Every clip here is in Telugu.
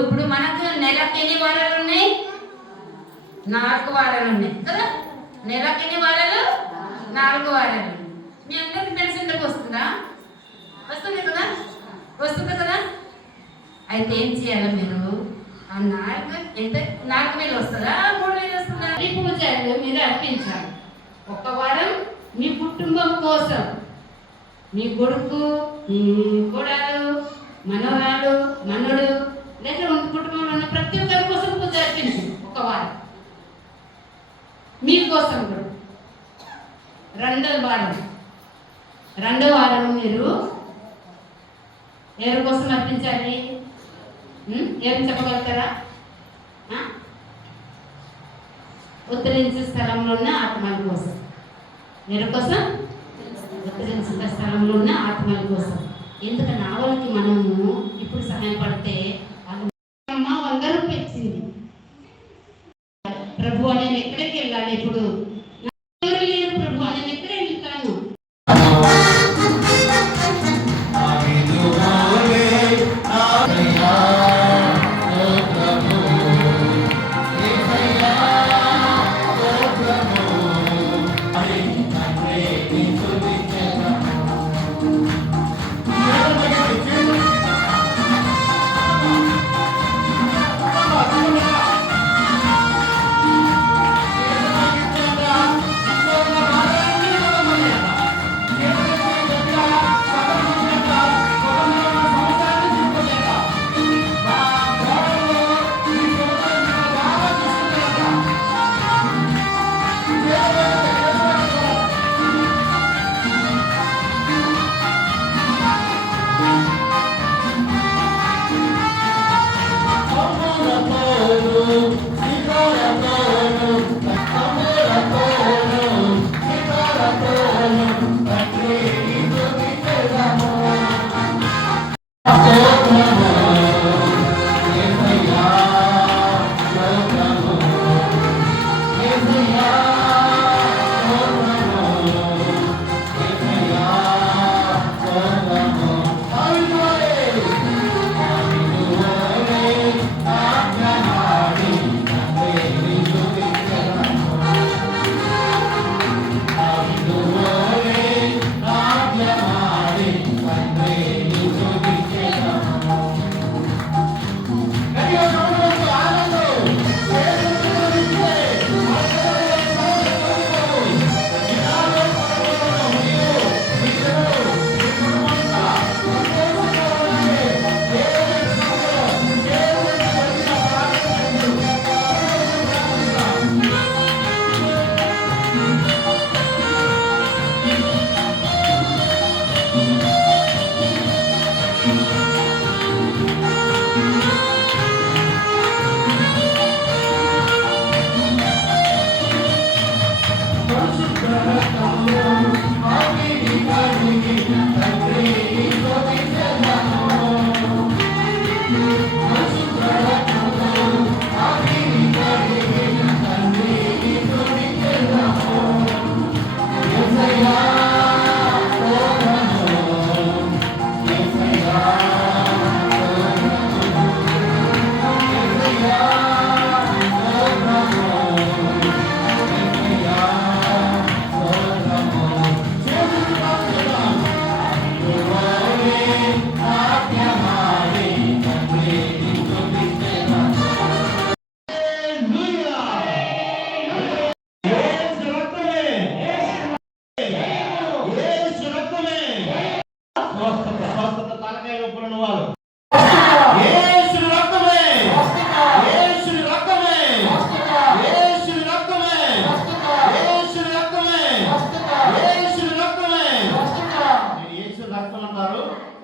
ఇప్పుడు మనకు నెలకి ఎన్ని వారాలు ఉన్నాయి? 4 వారాలు ఉన్నాయి కదా. నెలకి ఎన్ని వారాలు? 4 వారాలు. మీ అందరికి పెన్షన్లకు వస్తుందా? వస్తుంది కదా, వస్తుంది కదా. అయితే ఏం చేయాలి మీరు? ఆ 4,000 వస్తుందా, 3,000 వస్తుందా? ఈ పూజలు మీరు అర్పించాలి. 1 వారం మీ కుటుంబం కోసం, మీ కొడుకు, కోడలు, మనవరాలు, మనడు, లేదా కుటుంబంలో ఉన్న ప్రతి ఒక్కరి కోసం పూజ అర్పించు. 1 వారం మీకోసం కూడా. 2వ వారం మీరు ఎవరి కోసం అర్పించాలి? ఏం చెప్పగలుగుతారా? ఉత్తరించే స్థలంలో ఉన్న ఆత్మల కోసం. ఎవరి కోసం? ఉత్తరించే స్థలంలో ఉన్న ఆత్మల కోసం. ఎందుకని వాళ్ళకి మనము ఇప్పుడు సహాయపడితే అందరూ పెంచింది. ప్రభు నేను ఎక్కడికి వెళ్ళాలి? ఇప్పుడు ఎవరు లేరు ప్రభు, నేను ఎక్కడే వెళ్తాను.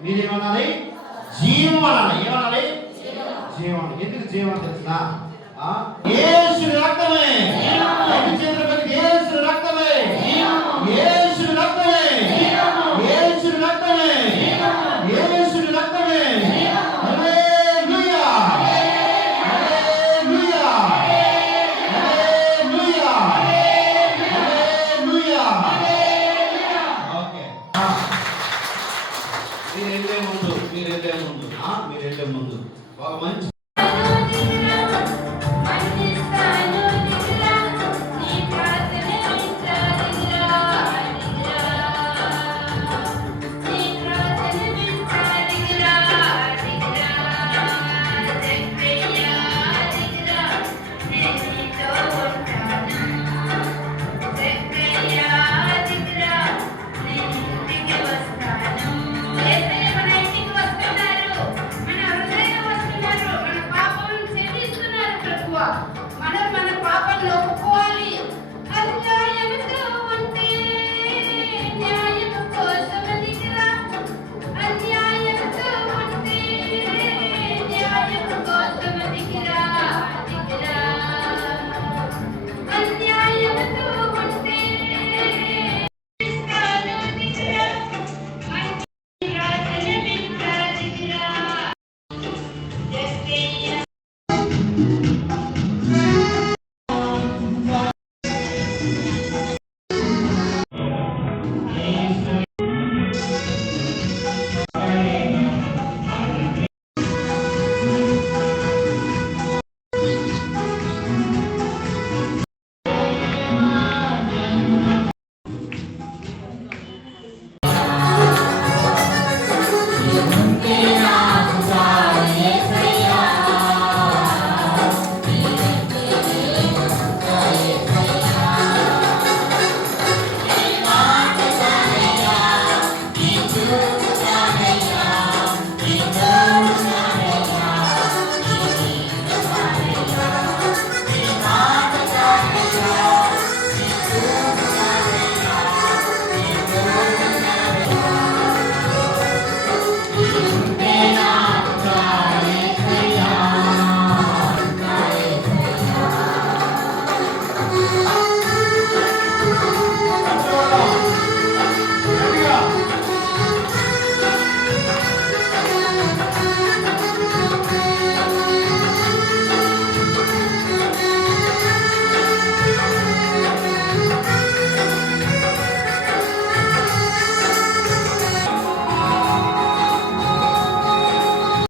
మీరేమనాలి? జీవం అనాలి. ఏమనాలి? జీవం. ఎందుకు జీవం తెలుసా? యేసు రక్తమే.